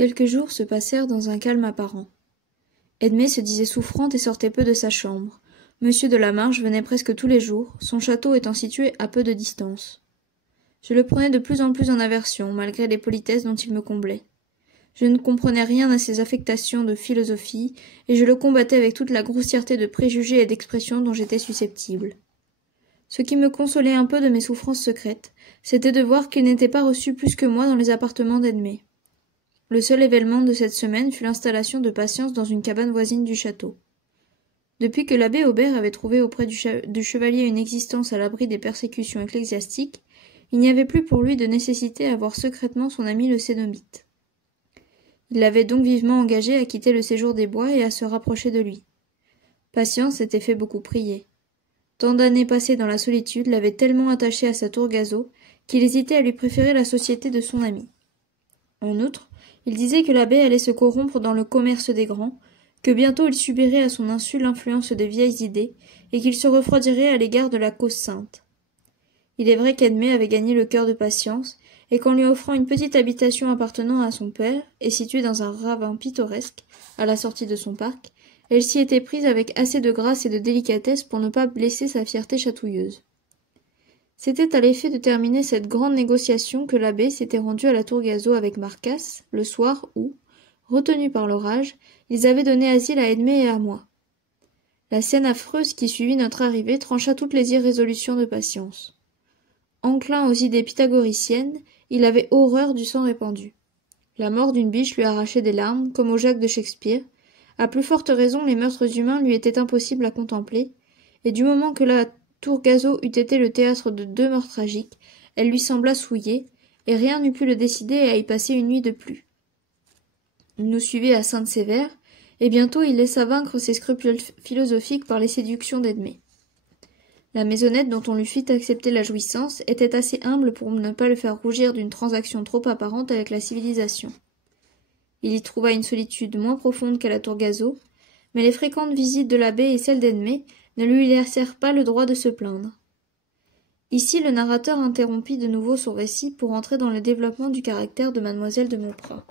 Quelques jours se passèrent dans un calme apparent. Edmée se disait souffrante et sortait peu de sa chambre. Monsieur de la Marge venait presque tous les jours, son château étant situé à peu de distance. Je le prenais de plus en plus en aversion, malgré les politesses dont il me comblait. Je ne comprenais rien à ses affectations de philosophie, et je le combattais avec toute la grossièreté de préjugés et d'expressions dont j'étais susceptible. Ce qui me consolait un peu de mes souffrances secrètes, c'était de voir qu'il n'était pas reçu plus que moi dans les appartements d'Edmée. Le seul événement de cette semaine fut l'installation de Patience dans une cabane voisine du château. Depuis que l'abbé Aubert avait trouvé auprès du chevalier une existence à l'abri des persécutions ecclésiastiques, il n'y avait plus pour lui de nécessité à voir secrètement son ami le cénomite. Il l'avait donc vivement engagé à quitter le séjour des bois et à se rapprocher de lui. Patience s'était fait beaucoup prier. Tant d'années passées dans la solitude l'avaient tellement attaché à sa tour Gazeau qu'il hésitait à lui préférer la société de son ami. En outre, il disait que l'abbé allait se corrompre dans le commerce des grands, que bientôt il subirait à son insu l'influence des vieilles idées, et qu'il se refroidirait à l'égard de la cause sainte. Il est vrai qu'Edmée avait gagné le cœur de Patience, et qu'en lui offrant une petite habitation appartenant à son père, et située dans un ravin pittoresque, à la sortie de son parc, elle s'y était prise avec assez de grâce et de délicatesse pour ne pas blesser sa fierté chatouilleuse. C'était à l'effet de terminer cette grande négociation que l'abbé s'était rendu à la tour Gazeau avec Marcasse, le soir où, retenus par l'orage, ils avaient donné asile à Edmée et à moi. La scène affreuse qui suivit notre arrivée trancha toutes les irrésolutions de Patience. Enclin aux idées pythagoriciennes, il avait horreur du sang répandu. La mort d'une biche lui arrachait des larmes, comme au Jacques de Shakespeare. À plus forte raison, les meurtres humains lui étaient impossibles à contempler, et du moment que la tour Gazeau eût été le théâtre de 2 morts tragiques, elle lui sembla souillée, et rien n'eût pu le décider à y passer une nuit de plus. Il nous suivait à Sainte-Sévère, et bientôt il laissa vaincre ses scrupules philosophiques par les séductions d'Edmée. La maisonnette dont on lui fit accepter la jouissance était assez humble pour ne pas le faire rougir d'une transaction trop apparente avec la civilisation. Il y trouva une solitude moins profonde qu'à la tour Gazeau, mais les fréquentes visites de l'abbé et celles d'Edmée ne lui laissèrent pas le droit de se plaindre. Ici le narrateur interrompit de nouveau son récit pour entrer dans le développement du caractère de mademoiselle de Mauprat.